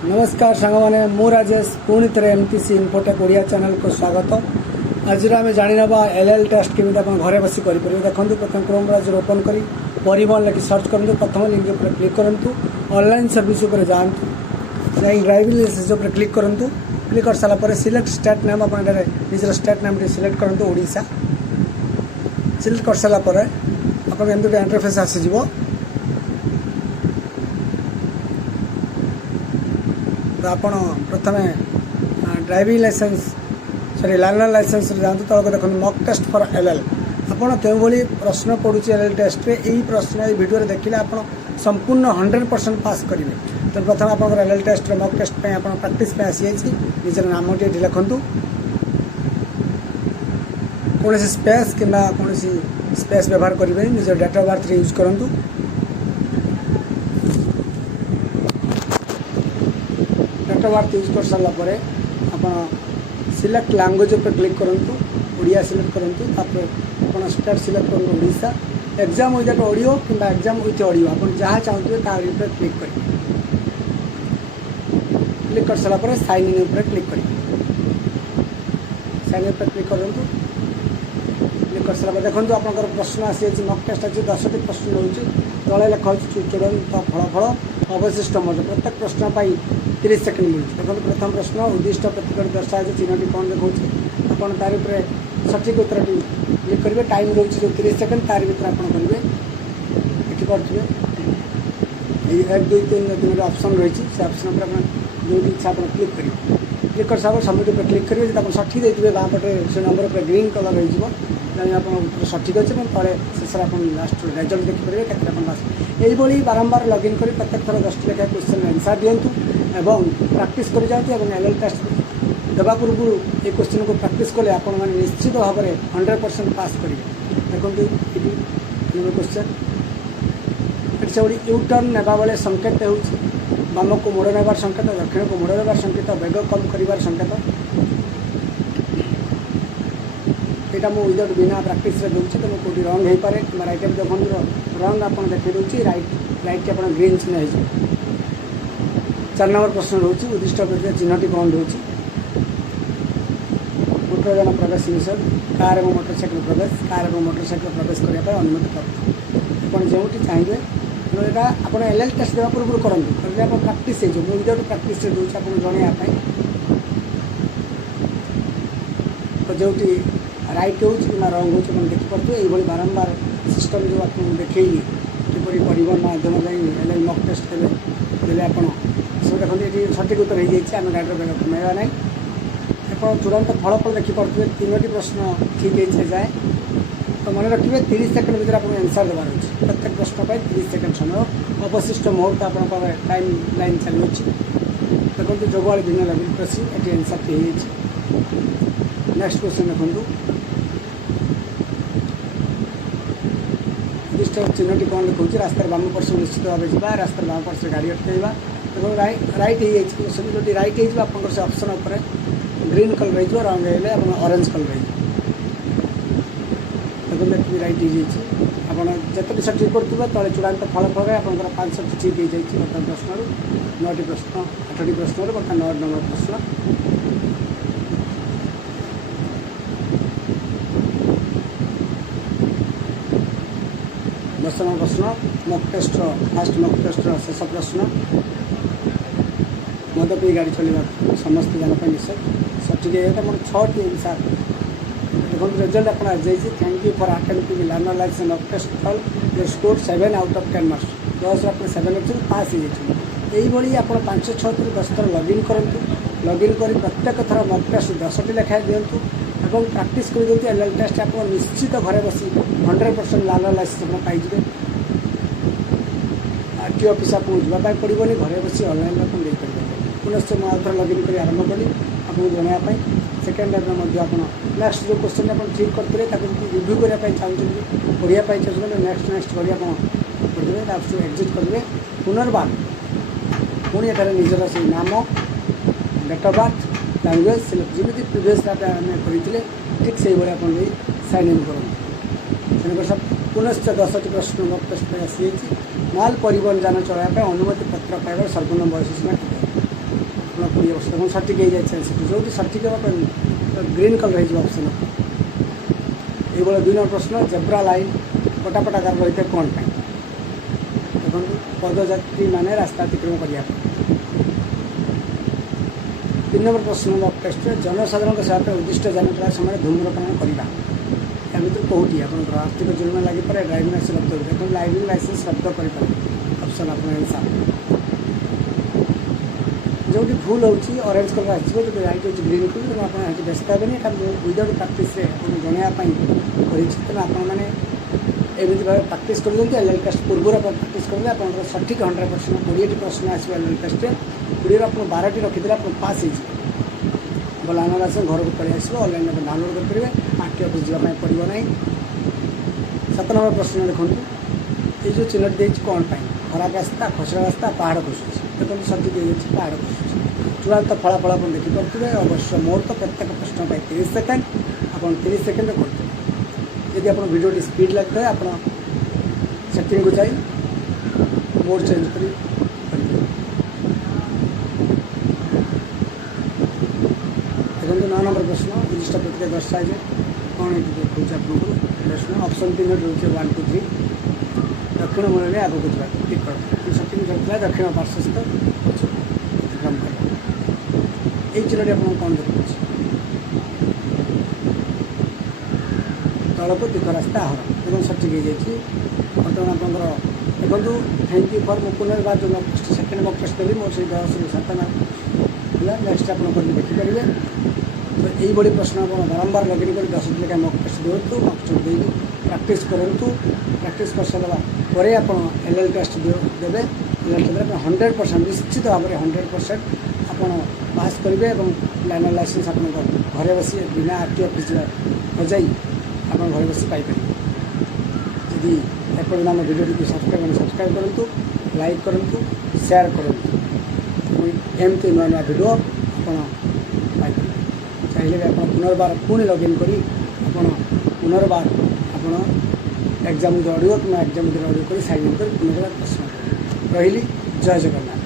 नमस्कार सांग मैंने मु राजेश पुणी थे एमटीसी इन्फोटेक ओडिया चैनल को स्वागत। आज आम जाना एलएल टेस्ट केमी आप घरे बस करेंगे। देखो प्रथम क्रोम ब्राउजर ओपन कर परिवहन लिखि सर्च करूँ। प्रथम लिंक पर क्लिक करूँ। ऑनलाइन सर्विस पर जातु ड्राइविंग लाइसेंस पर क्लिक करूँ। क्लिक कर सारापर सिलेक्ट स्टेट नेम आप निजर स्टेट नेम सिलेक्ट करूँ। ओडिशा सिलेक्ट कर सारापर आप इंटरफेस आसीज। तो आप प्रथम driving licence sorry learner licence जातु। तक देखो मॉक टेस्ट फॉर एलएल आपड़ के प्रश्न पड़ू एलएल टेस्ट रे यही प्रश्न ये वीडियो देखिले आप संपूर्ण 100% पास करेंगे। तो प्रथम आप एलएल टेस्ट मॉक टेस्ट पे आप प्रैक्टिस पे आसी जाइए। निजर नाम टी लिखु कौन स्पेस कि कौन स्पेस व्यवहार करेंगे। निजर डेट ऑफ बर्थ यूज करूँ। डेट ऑफ बर्थ यूज कर सारापर आप सिलेक्ट लैंग्वेज पर क्लिक करूँ। ओडिया सिलेक्ट करूँ। आप स्टेट सिलेक्ट करूँ ओडिशा। एग्जाम विदाउट ऑडियो कि एग्जाम विथ ऑडियो आप जहाँ चाहते पर क्लिक करेंगे। क्लिक कर सारापर साइन इन पर क्लिक करेंगे। साइन इन पर क्लिक करूँ। क्लिक कर सारापर देखो आप प्रश्न आसी मॉक टेस्ट अच्छी 10टी प्रश्न रोचे। तले लिखा चूड़ाন্ত फलाफल अवशिष्ट मत प्रत्येक प्रश्न पर 30 सेकेंड मिलूँ। देखो प्रथम प्रश्न उद्दिष्ट प्रतिक्रिया दर्शाए चिन्हटी कौन देखा आपड़ तार सठिक उत्तर क्लिक करेंगे। टाइम रोचे जो 30 सेकेंड तार भर आप करेंगे। देखिपे 1 2 3 3 ऑप्शन रही से ऑप्शन पर जो इच्छा आप क्लिक करेंगे। क्लिक कर सारा सबुठ पर क्लिक करेंगे। आप सठिक देते बाँ पटे से नंबर पर ग्रीन कलर हो आप सठिक अच्छे तले शेष आप लास्ट रेजल्ट देखिपारे के यही बारंबार लॉगिन कर प्रत्येक थर 10 लेखा क्वेश्चन आंसर दिंतु एवं प्रैक्टिस कर जाती। एलएल टेस्ट देवा पूर्व ये क्वेश्चन को प्रैक्टिस कले आप निश्चित भाव में 100% पास करेंगे। देखो ये क्वेश्चन से यू टर्न नेबा बेले संकेत हो बाम को मोड़ नेबार संकेत, दक्षिण को मोड़ नेबार संकेत, वेग कम कर संकेत। यहाँ मुझे विदाउट बिना प्रैक्टिस दूसरी तो मुझे कौटी रंग हो पाए कि रईट देखो रंग आप देखी दूसरी रईट की आप ग्रीन चिन्ह हो। 4 नंबर प्रश्न रोचे उद्दिष्ट प्रतिक्रिया चिन्हटी कौन रोचे। मोटरयान प्रवेश निषेध कार और मोटरसाइकिल प्रवेश कार और मोटरसाइकिल प्रवेश करने अनुमति प्राप्त आप जो चाहिए। यहाँ आप एलएल टेस्ट देवा पूर्व करूँ आप प्रैक्टिस हो विदाउट प्रैक्टिस दूसरी आप जनवाई तो जो राइट हो रंग हो देखिपे ये बारंबार सिस्टम जो आप देखी किपरि परिवहन माध्यम एलएल मॉक टेस्ट देले आप सब देखते ये सठिक उत्तर हो जाए। आम गाड़ी बेग कमेवा ना आप चूड़ाন্ত फलाफल देखिपे 3टी प्रश्न ठीक है जाए। तो मन रखिए 30 सेकेंड भर आप आंसर देवार अच्छे। प्रत्येक प्रश्न पर 30 सेकेंड समय अवशिष्ट मुहूर्त आप टाइम लाइन चलुच्छी। देखो जोगवाड़ी दिन लगे कृषि ये आंसर टी हो। नेक्स्ट क्वेश्चन देखो चिन्हटी कौन लिखा रास्तार बाम पार्श्व निश्चित भाव जावा रास्तार बाम पार्श्व गाड़ी अटकवा। देखो राइट हो क्वेश्चन जो राइट हो आप ऑप्शन उपर ग्रीन कलर रही रंग है आप ऑरेंज कलर देखो देखिए राइट हो जिते सठिक करुवे तले चूड़ाন্ত फलाफल आप 5टी ठीक हो जाए। बर्तमान प्रश्न 9टी प्रश्न 8टी प्रश्न बर्तमान 9 नंबर प्रश्न। 10 नंबर प्रश्न mock test fast mock test शेष प्रश्न मद पी गाड़ी चलवा समस्त जाना निषेध सठिक है मोर 6टी आंसर। देखो रिजल्ट आप thank you for attempting learner licence mock test कल your score 7 out of 10 marks 10 आप 7 अच्छे पास हो जाए। यही आप 5-6 थर 10 थर लॉगिन करूँ। लॉगिन कर प्रत्येक थर मॉक टेस्ट 10टी लेखाएं दिंतु और प्रैक्टिस कर दिखाते। एलएल टेस्ट आप निश्चित घरे बस 100% लर्नर लाइसेंस आप पाइबे। आरटीओ ऑफिस आपको जावाई पड़ोनी घरे बस ऑनलाइन आप देखेंगे। पुनश्च मुझे थर लॉगिन कर आरंभ कली आपको जनवाई। सेकेंड टाइम आप नेक्स्ट जो क्वेश्चन आप ठीक करते रिव्यू करने चाहते पढ़ाई चाहते नेक्स्ट कर पढ़े एग्जिट करेंगे। पुनर्बार पुणी एठार निजर से नाम date of birth language select जमी प्रिवियस आम करते ठीक से आप साइन इन करूँ। पुनश्च 10टी प्रश्न मॉक टेस्ट आसी माल परिवहन यान चलाइबा अनुमति पत्र पाइबार सर्वनिम्न बयस सीमा ଆପଣ 20 ବର୍ଷ ଦେଖନ୍ତୁ ସଠିକ୍ ହେଇଯାଇଛି ସେଠି ଯେଉଁଠି ସଠିକ୍ ହେବା ପାଇଁ ଗ୍ରୀନ୍ କଲର୍ ହେଇଯିବ ଅପସନ୍। ଏଇଭଳିଆ 2 ନମ୍ବର ପ୍ରଶ୍ନ ଜେବ୍ରା ଲାଇନ୍ ପଟାପଟା ଆକାର ରହିଥାଏ କ'ଣ ପାଇଁ? ଦେଖନ୍ତୁ ପଦଯାତ୍ରୀମାନେ ରାସ୍ତା ଅତିକ୍ରମ କରିବା ପାଇଁ। 3 ନମ୍ବର ପ୍ରଶ୍ନ ମକ୍ ଟେଷ୍ଟରେ ଜନସାଧାରଣଙ୍କ ସେବା ପାଇଁ ଉଦ୍ଦିଷ୍ଟ ଯାନ ଚଳାଇବା ସମୟରେ ଧୂମ୍ରପାନ କରିବା ୟା ଭିତରୁ କେଉଁଟି ଆପଣଙ୍କର ଆର୍ଥିକ ଜୁରିମାନା ଲାଗିପାରେ, ଡ୍ରାଇଭିଂ ଲାଇସେନ୍ସ ରଦ୍ଦ କରିପାରେ। ଦେଖନ୍ତୁ ଡ୍ରାଇଭିଂ ଲାଇସେନ୍ସ ରଦ୍ଦ କରିପାରେ ଅପସନ୍ ଆପଣଙ୍କ ହିସାବ। ଯେଉଁଠି ଭୁଲ ହେଉଛି ଅରେଞ୍ଜ କଲର୍ ଆସିଯିବ, ଯଦି ରାଇଟ୍ ହେଉଛି ଗ୍ରୀନ୍ କଲର୍, ତେଣୁ ଆପଣ ଏଠି ବ୍ୟସ୍ତ ହେବେନି। ଏଇଟା ମୁଁ ୱିଦାଉଟ୍ ପ୍ରାକ୍ଟିସ୍ରେ ଆପଣଙ୍କୁ ଜଣାଇବା ପାଇଁ କରିଛି। ତେଣୁ ଆପଣମାନେ ଏମିତି ଭାବେ ପ୍ରାକ୍ଟିସ୍ କରିଦିଅନ୍ତୁ। ଏଲ୍ଏଲ୍ ଟେଷ୍ଟ ପୂର୍ବରୁ ଆପଣ ପ୍ରାକ୍ଟିସ୍ କରନ୍ତୁ। ଆପଣଙ୍କର ସଠିକ୍ 100%। 20ଟି ପ୍ରଶ୍ନ ଆସିବ ଏଲ୍ଏଲ୍ ଟେଷ୍ଟରେ, 20ରୁ ଆପଣ 12ଟି ରଖିଦେଲେ ଆପଣ ପାସ୍ ହେଇଯିବେ। ଲାଇନ୍ ଆସିବ, ଘରକୁ ପଳେଇ ଆସିବ, ଅନଲାଇନ୍ରେ ଆପଣ ଡାଉନଲୋଡ଼୍ କରିପାରିବେ। ଆର୍ଟିଓ ଅଫିସ୍ ଯିବା ପାଇଁ ପଡ଼ିବ ନାହିଁ। 7 ନମ୍ବର ପ୍ରଶ୍ନ ଦେଖନ୍ତୁ, ଏଇ ଯେଉଁ ଚିହ୍ନଟି ଦେଇଛି କ'ଣ ପାଇଁ? ଖରାପ ରାସ୍ତା, ଖସଡ଼ା ରାସ୍ତା, ପାହାଡ଼ ଖସୁଛି। ଦେଖନ୍ତୁ ସଠିକ୍ ହେଇଯାଇଛି ପାହାଡ଼ ଖସୁଛି। ଚୂଡ଼ାନ୍ତ ଫଳାଫଳ ଆପଣ ଦେଖିପାରୁଥିବେ। ଅବଶ୍ୟ ମୋର ତ ପ୍ରତ୍ୟେକ ପ୍ରଶ୍ନ ପାଇଁ 30 ସେକେଣ୍ଡ, ଆପଣ 30 ସେକେଣ୍ଡରେ କରୁଥିବେ। ଯଦି ଆପଣ ଭିଡ଼ିଓଟି ସ୍ପିଡ଼ ଲାଗିଥାଏ ଆପଣ ସେଟିଂକୁ ଯାଇ ମୋଡ଼ ଚେଞ୍ଜ କରି କରିପାରିବେ। ଦେଖନ୍ତୁ 9 ନମ୍ବର ପ୍ରଶ୍ନ ବିଶିଷ୍ଟ ପ୍ରତିକ୍ରିୟା ଦର୍ଶାଏ ଯେ କ'ଣ ଏଠି ଦେଖାଉଛି ଆପଣଙ୍କୁ ପ୍ରଶ୍ନ। ଅପସନ୍ 3 ରହୁଛି 1 2 3। ଦକ୍ଷିଣ ମୂଳରେ ଆଗକୁ ଯିବା କ୍ଲିକ୍ କରନ୍ତୁ। ସେଟିଂ କରିଥିଲା ଦକ୍ଷିଣ ପାର୍ଶ୍ୱସ୍ଥ ଅତିକ୍ରମ କଲା। ଏଇ ଚିହ୍ନଟି ଆପଣଙ୍କୁ କ'ଣ ଦେଖାଉଛି? ତଳକୁ ଦୀର୍ଘ ରାସ୍ତା ଆହରଣ। ଦେଖନ୍ତୁ ସଠିକ୍ ହେଇଯାଇଛି। ବର୍ତ୍ତମାନ ଆପଣଙ୍କର ଦେଖନ୍ତୁ ଥ୍ୟାଙ୍କ ୟୁ ଫର୍ ମୁଁ ପୁନର୍ବାର ଯେଉଁ ସେକେଣ୍ଡ ମକ୍ ଟେଷ୍ଟ ଦେଲି ମୋର ସେଇ 10ରୁ 7 ମାର୍କ ଥିଲା। ନେକ୍ସଟ ଆପଣ କରିକି ଦେଖିପାରିବେ। ତ এইଭଳି ପ୍ରଶ୍ନ ଆପଣ ବାରମ୍ବାର ଲଗିନ୍ କରି 10ଟି ଲେଖା ମକ୍ ଟେଷ୍ଟ ଦିଅନ୍ତୁ। ମକ୍ ଟେଷ୍ଟ ଦେଇକି ପ୍ରାକ୍ଟିସ୍ କରନ୍ତୁ। ପ୍ରାକ୍ଟିସ୍ କରିସାରିଲା ପରେ ଆପଣ ଏଲ୍ଏଲ୍ ଟେଷ୍ଟ ଦେବେ। ଏଲ୍ଏଲ୍ ଟେଷ୍ଟରେ ଆପଣ 100% ନିଶ୍ଚିତ ଭାବରେ 100% ଆପଣ ପାସ୍ କରିବେ ଏବଂ ଲାଇନର୍ ଲାଇସେନ୍ସ ଆପଣଙ୍କ ଘରେ ବସି ବିନା ଆର୍ଟିଓ ଅଫିସ୍ ନଯାଇ ଆପଣ ଘରେ ବସି ପାଇପାରିବେ। ଯଦି ଏପର୍ଯ୍ୟନ୍ତ ଆମ ଭିଡ଼ିଓଟିକୁ ସବସ୍କ୍ରାଇବ୍ କରନ୍ତୁ, ଲାଇକ୍ କରନ୍ତୁ, ସେୟାର କରନ୍ତୁ। ଏମିତି ନୂଆ ନୂଆ ଭିଡ଼ିଓ ଆପଣ ପାଇପାରିବେ। ଚାହିଁଲେ ବି ଆପଣ ପୁନର୍ବାର ପୁଣି ଲଗ୍ଇନ୍ କରି ଆପଣ ପୁନର୍ବାର ଆପଣ ଏକ୍ଜାମ୍ ଅଡ଼ିଓ କିମ୍ବା ଏକ୍ଜାମ୍ ଅଡ଼ିଓ କରି ସାଇନ୍ ଇନ୍ କରି ପୁନର୍ବାର ପ୍ରଶ୍ନ ରହିଲି। ଜୟ ଜଗନ୍ନାଥ।